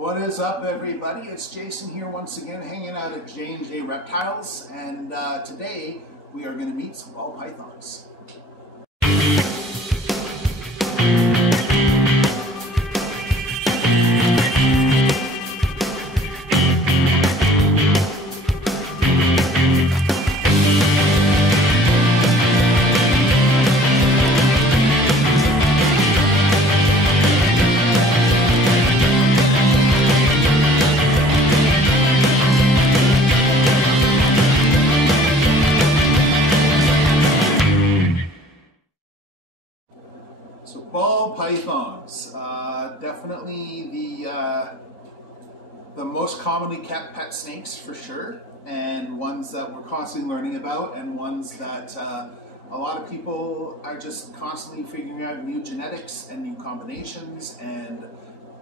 What is up, everybody? It's Jason here once again, hanging out at J&J Reptiles, and today we are going to meet some ball pythons. So ball pythons, definitely the most commonly kept pet snakes for sure, and ones that we're constantly learning about, and ones that a lot of people are just constantly figuring out new genetics and new combinations, and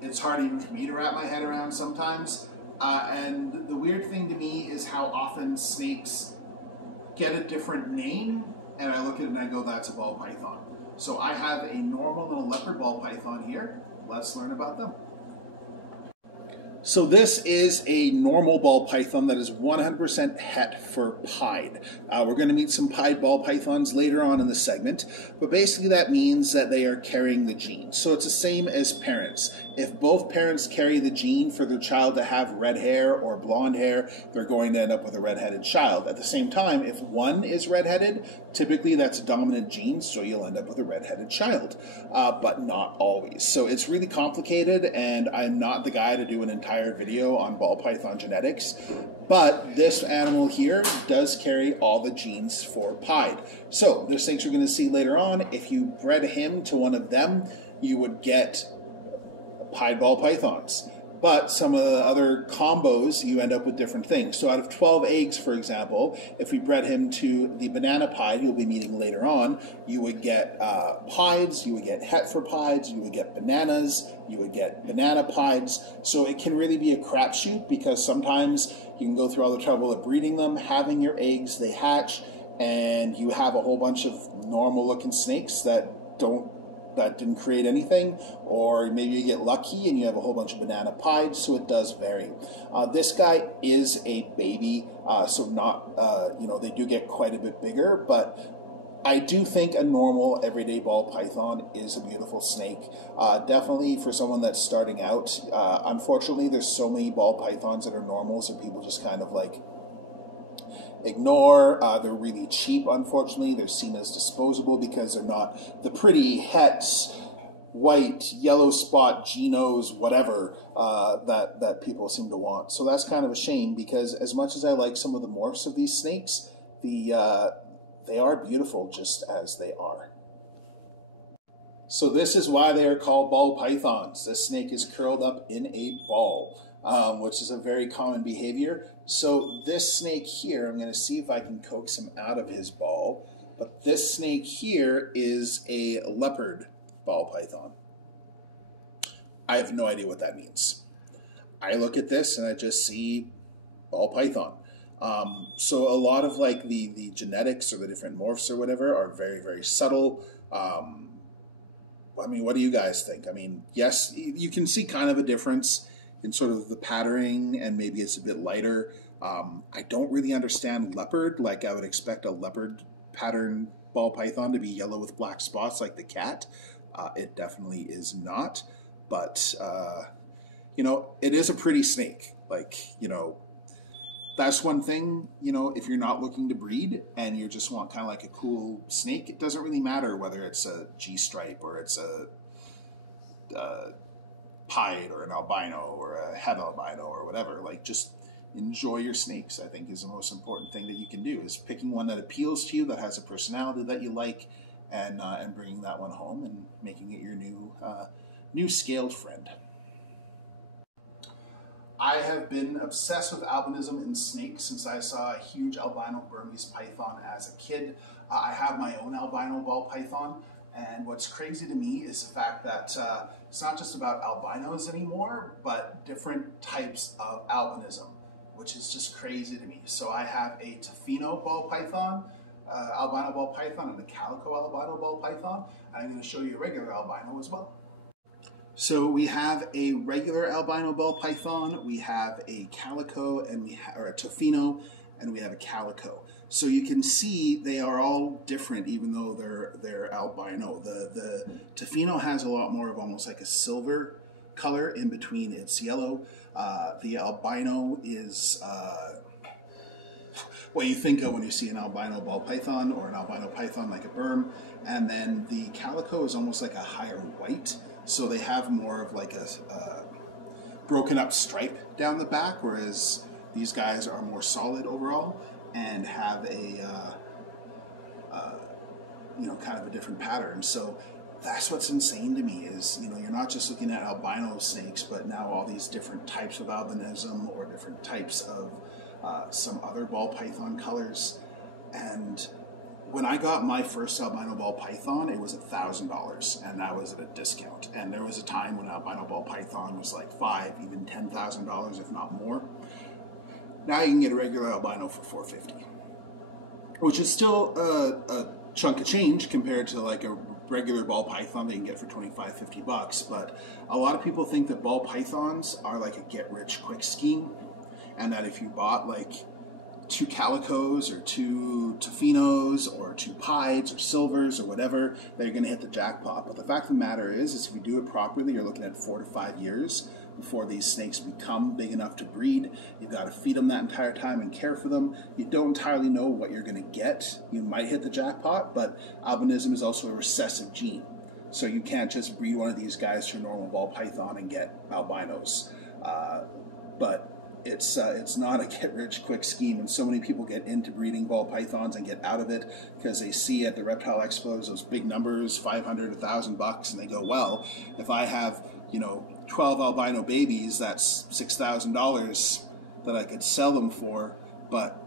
it's hard even for me to wrap my head around sometimes. And the weird thing to me is how often snakes get a different name, and I look at it and I go, that's a ball python. So I have a normal little leopard ball python here. Let's learn about them. So this is a normal ball python that is 100% het for pied. We're going to meet some pied ball pythons later on in the segment, but basically that means that they are carrying the gene. So it's the same as parents. If both parents carry the gene for their child to have red hair or blonde hair, they're going to end up with a redheaded child. At the same time, if one is redheaded, typically that's a dominant gene, so you'll end up with a redheaded child, but not always. So it's really complicated, and I'm not the guy to do an entire video on ball python genetics, but this animal here does carry all the genes for pied. So there's things we're going to see later on. If you bred him to one of them, you would get pied ball pythons. But some of the other combos, you end up with different things. So out of 12 eggs, for example, if we bred him to the banana pied, you'll be meeting later on, you would get pieds, you would get het for pieds, you would get bananas, you would get banana pieds. So it can really be a crapshoot, because sometimes you can go through all the trouble of breeding them, having your eggs, they hatch, and you have a whole bunch of normal looking snakes that didn't create anything, or maybe you get lucky and you have a whole bunch of banana pieds, so it does vary. This guy is a baby, so not, they do get quite a bit bigger, but I do think a normal everyday ball python is a beautiful snake. Definitely for someone that's starting out. Unfortunately, there's so many ball pythons that are normals that people just kind of like ignore. They're really cheap, unfortunately. They're seen as disposable because they're not the pretty hets, white, yellow spot, genos, whatever, that people seem to want. So that's kind of a shame, because as much as I like some of the morphs of these snakes, they are beautiful just as they are. So this is why they are called ball pythons. This snake is curled up in a ball, which is a very common behavior. So this snake here, I'm going to see if I can coax him out of his ball, but this snake here is a leopard ball python. I have no idea what that means. I look at this and I just see ball python. So a lot of like the genetics or the different morphs or whatever are very, very subtle. I mean, what do you guys think? I mean, yes, you can see kind of a difference in sort of the patterning, and maybe it's a bit lighter. I don't really understand leopard. Like, I would expect a leopard pattern ball python to be yellow with black spots like the cat. It definitely is not. But, it is a pretty snake. Like, that's one thing, if you're not looking to breed and you just want kind of like a cool snake, it doesn't really matter whether it's a G-stripe or it's a pied or an albino or a het albino or whatever. Like, just enjoy your snakes, I think, is the most important thing that you can do, is picking one that appeals to you, that has a personality that you like, and bringing that one home and making it your new scaled friend. I have been obsessed with albinism in snakes since I saw a huge albino Burmese python as a kid. I have my own albino ball python, and what's crazy to me is the fact that it's not just about albinos anymore, but different types of albinism, which is just crazy to me. So I have a Tofino ball python, albino ball python, and a calico albino ball python, and I'm going to show you a regular albino as well. So we have a regular albino ball python, we have a calico, and or a tofino, and we have a calico. So you can see they are all different, even though they're albino. The tofino has a lot more of almost like a silver color in between its yellow. The albino is what you think of when you see an albino ball python or an albino python like a berm, and then the calico is almost like a higher white. So they have more of like a broken up stripe down the back, whereas these guys are more solid overall and have a kind of a different pattern. So that's what's insane to me is, you're not just looking at albino snakes, but now all these different types of albinism or different types of some other ball python colors. And when I got my first albino ball python, it was $1,000, and that was at a discount. And there was a time when albino ball python was like $5,000, even $10,000, if not more. Now you can get a regular albino for $450, which is still a chunk of change compared to like a regular ball python that you can get for $25-50. But a lot of people think that ball pythons are like a get-rich-quick scheme, and that if you bought like 2 calicos or 2 tofinos or 2 pieds or silvers or whatever, that you're going to hit the jackpot. But the fact of the matter is if you do it properly, you're looking at 4 to 5 years before these snakes become big enough to breed. You've got to feed them that entire time and care for them. You don't entirely know what you're going to get. You might hit the jackpot, but albinism is also a recessive gene. So you can't just breed one of these guys to a normal ball python and get albinos. But it's not a get-rich-quick scheme, and so many people get into breeding ball pythons and get out of it because they see at the reptile expos those big numbers, $500, $1,000, and they go, well, if I have 12 albino babies, that's $6,000 that I could sell them for, but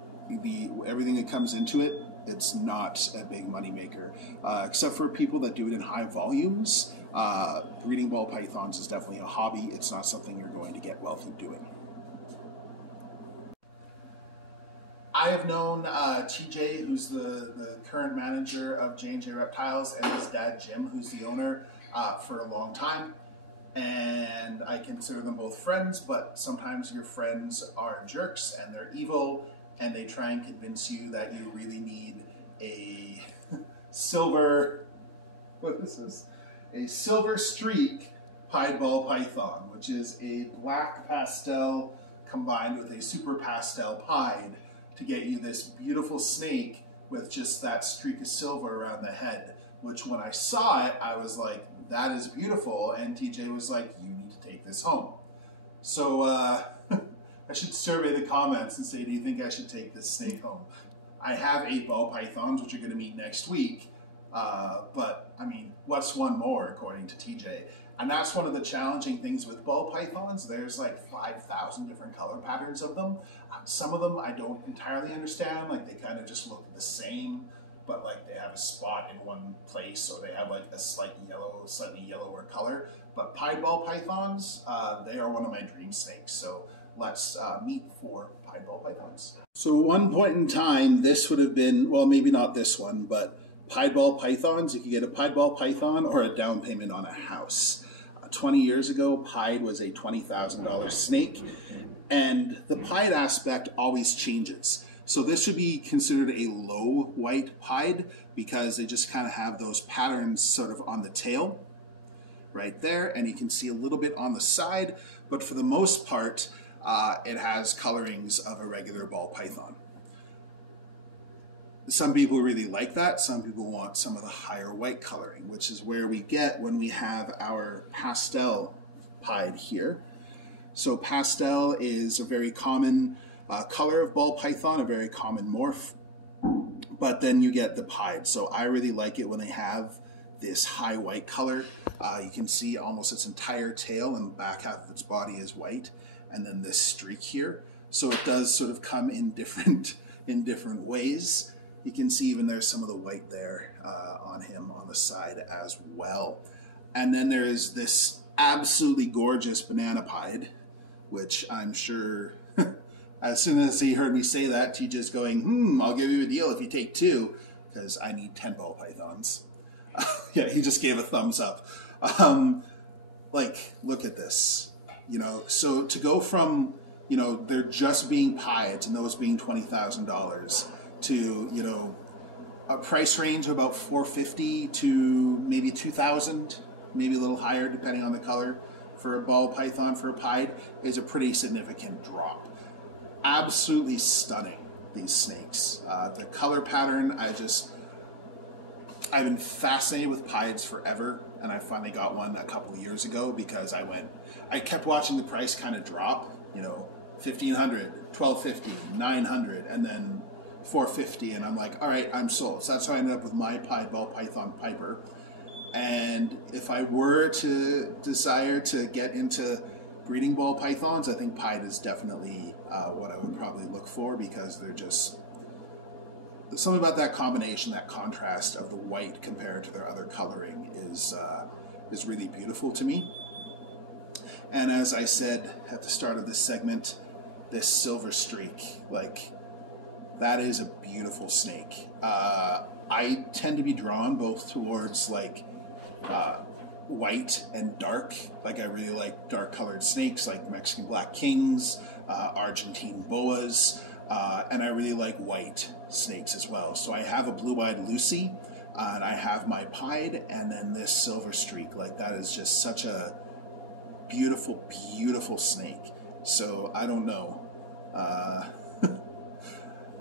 everything that comes into it, it's not a big money maker, except for people that do it in high volumes. Breeding ball pythons is definitely a hobby. It's not something you're going to get wealthy doing. I have known TJ, who's the current manager of J&J Reptiles, and his dad, Jim, who's the owner, for a long time. And I consider them both friends, but sometimes your friends are jerks and they're evil, and they try and convince you that you really need a silver, what is this? A silver streak pied ball python, which is a black pastel combined with a super pastel pied, to get you this beautiful snake with just that streak of silver around the head, which when I saw it, I was like, that is beautiful. And TJ was like, you need to take this home. So I should survey the comments and say, do you think I should take this snake home? I have 8 ball pythons, which are going to meet next week. But I mean, what's one more, according to TJ? And that's one of the challenging things with ball pythons. There's like 5,000 different color patterns of them. Some of them I don't entirely understand. Like they kind of just look the same, but like they have a spot in one place, or they have like a slightly yellower color. But pied ball pythons, they are one of my dream snakes. So let's meet for pied ball pythons. So at one point in time, this would have been, well, maybe not this one, but pied ball pythons, you could get a pied ball python or a down payment on a house. 20 years ago, pied was a $20,000 snake, and the pied aspect always changes. So this should be considered a low white pied because they just kind of have those patterns sort of on the tail right there, and you can see a little bit on the side, but for the most part, it has colorings of a regular ball python. Some people really like that. Some people want some of the higher white coloring, which is where we get when we have our pastel pied here. So pastel is a very common color of ball python, a very common morph, but then you get the pied. So I really like it when they have this high white color. You can see almost its entire tail and the back half of its body is white, and then this streak here. So it does sort of come in different ways. You can see even there's some of the white there on him on the side as well. And then there is this absolutely gorgeous banana pied, which I'm sure as soon as he heard me say that, TJ's going, I'll give you a deal if you take 2, because I need 10 ball pythons. Yeah, he just gave a thumbs up. like, look at this. You know, so to go from, you know, they're just being pied and those being $20,000 to, you know, a price range of about $450 to maybe $2,000, maybe a little higher depending on the color for a ball python for a pied, is a pretty significant drop. Absolutely stunning, these snakes. The color pattern, I've been fascinated with pieds forever, and I finally got one a couple of years ago because I kept watching the price kind of drop, you know, $1,500, $1,250, $900, and then $450, and I'm like, all right, I'm sold. So that's how I ended up with my pied ball python Piper. And if I were to desire to get into breeding ball pythons, I think pied is definitely what I would probably look for, because they're just, there's something about that combination, that contrast of the white compared to their other coloring is really beautiful to me. And as I said at the start of this segment, this silver streak, like, that is a beautiful snake. I tend to be drawn both towards like white and dark. Like, I really like dark colored snakes like Mexican black kings, Argentine boas, and I really like white snakes as well. So I have a blue-eyed Lucy, and I have my pied, and then this silver streak. Like, that is just such a beautiful, beautiful snake. So I don't know.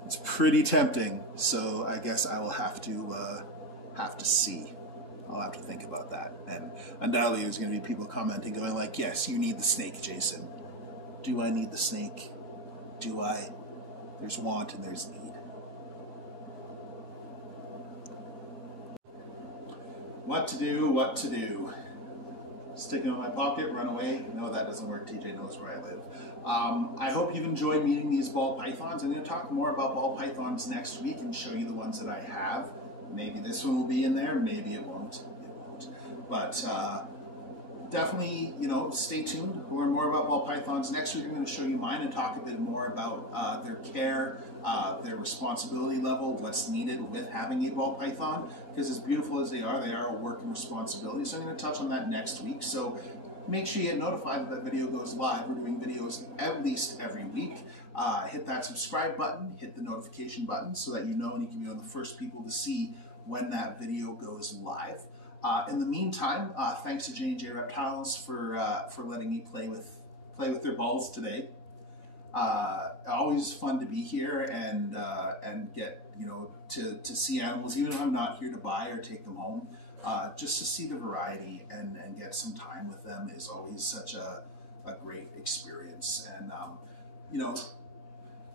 It's pretty tempting. So I guess I will have to see. I'll have to think about that. And undoubtedly there's going to be people commenting going like, yes, you need the snake, Jason. Do I need the snake? Do I? There's want and there's need. What to do, what to do. Stick it in my pocket, run away. No, that doesn't work. TJ knows where I live. I hope you've enjoyed meeting these ball pythons. I'm going to talk more about ball pythons next week and show you the ones that I have. Maybe this one will be in there, maybe it won't. It won't. But definitely, you know, stay tuned. We'll learn more about ball pythons. Next week I'm going to show you mine and talk a bit more about their care, their responsibility level, what's needed with having a ball python. Because as beautiful as they are a work and responsibility. So I'm going to touch on that next week. So make sure you get notified that video goes live. We're doing videos at least every week. Hit that subscribe button, hit the notification button so that you know and you can be one of the first people to see when that video goes live. In the meantime, thanks to J&J Reptiles for letting me play with their balls today. Always fun to be here and get, you know, to see animals, even if I'm not here to buy or take them home. Just to see the variety and get some time with them is always such a great experience. And you know,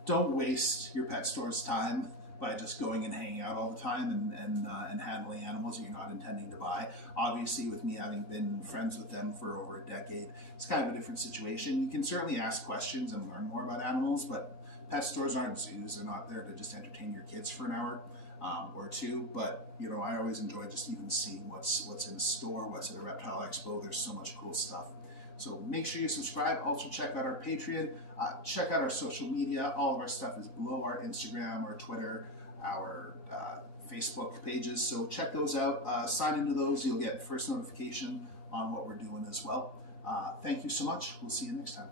don't waste your pet store's time by just going and hanging out all the time and handling animals you're not intending to buy. Obviously, with me having been friends with them for over a decade, it's kind of a different situation. You can certainly ask questions and learn more about animals, but pet stores aren't zoos. They're not there to just entertain your kids for an hour or two. But you know, I always enjoy just even seeing what's in the store, what's at the Reptile Expo. There's so much cool stuff. So make sure you subscribe. Also check out our Patreon. Check out our social media. All of our stuff is below our Instagram, our Twitter, our Facebook pages. So check those out. Sign into those. You'll get first notification on what we're doing as well. Thank you so much. We'll see you next time.